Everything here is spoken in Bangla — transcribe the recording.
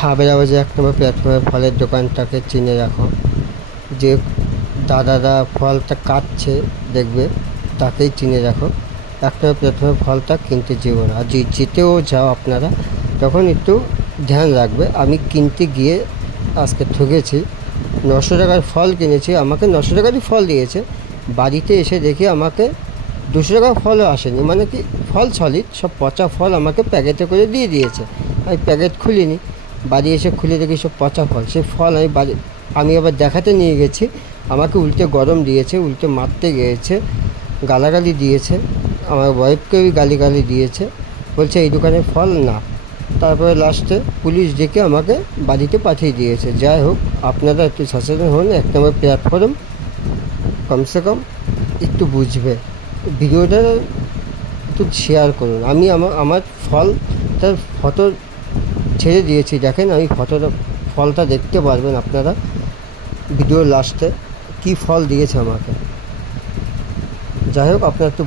হায়দ্রাবাদে এক নম্বর প্ল্যাটফর্মে ফলের দোকানটাকে চিনে রাখো। যে দাদারা ফলটা কাটছে দেখবে, তাকেই চিনে রাখো। এক নম্বর প্ল্যাটফর্মে ফলটা কিনতে যেও না, আর যেতেও যাও আপনারা তখন একটু ধ্যান রাখবে। আমি কিনতে গিয়ে আজকে ঠকেছি, 900 টাকার ফল কিনেছি, আমাকে 900 টাকারই ফল দিয়েছে। বাড়িতে এসে দেখি আমাকে 200 টাকার ফলও আসেনি, মানে কি ফল সলিড সব পচা ফল আমাকে প্যাকেটে করে দিয়ে দিয়েছে। আমি প্যাকেট খুলিনি, বাড়ি এসে খুলে দেখি সব পচা ফল। সেই ফল আমি আবার দেখাতে নিয়ে গেছি, আমাকে উল্টে গরম দিয়েছে, উল্টে মারতে গিয়েছে, গালাগালি দিয়েছে, আমার ওয়াইফকেও গালিগালি দিয়েছে, বলছে এই দোকানের ফল না। তারপরে লাস্টে পুলিশ ডেকে আমাকে বাড়িতে পাঠিয়ে দিয়েছে। যাই হোক, আপনারা একটু সচেতন হন, এক নম্বর প্ল্যাটফর্ম কমসে কম একটু বুঝবে। ভিডিওটা একটু শেয়ার করুন। আমি আমার ফলটার ফটো ছেড়ে দিয়েছি, দেখেন আমি ফলটা দেখতে পারবেন আপনারা ভিডিওর লাস্টে কী ফল দিয়েছে আমাকে। যাই হোক, আপনারা একটু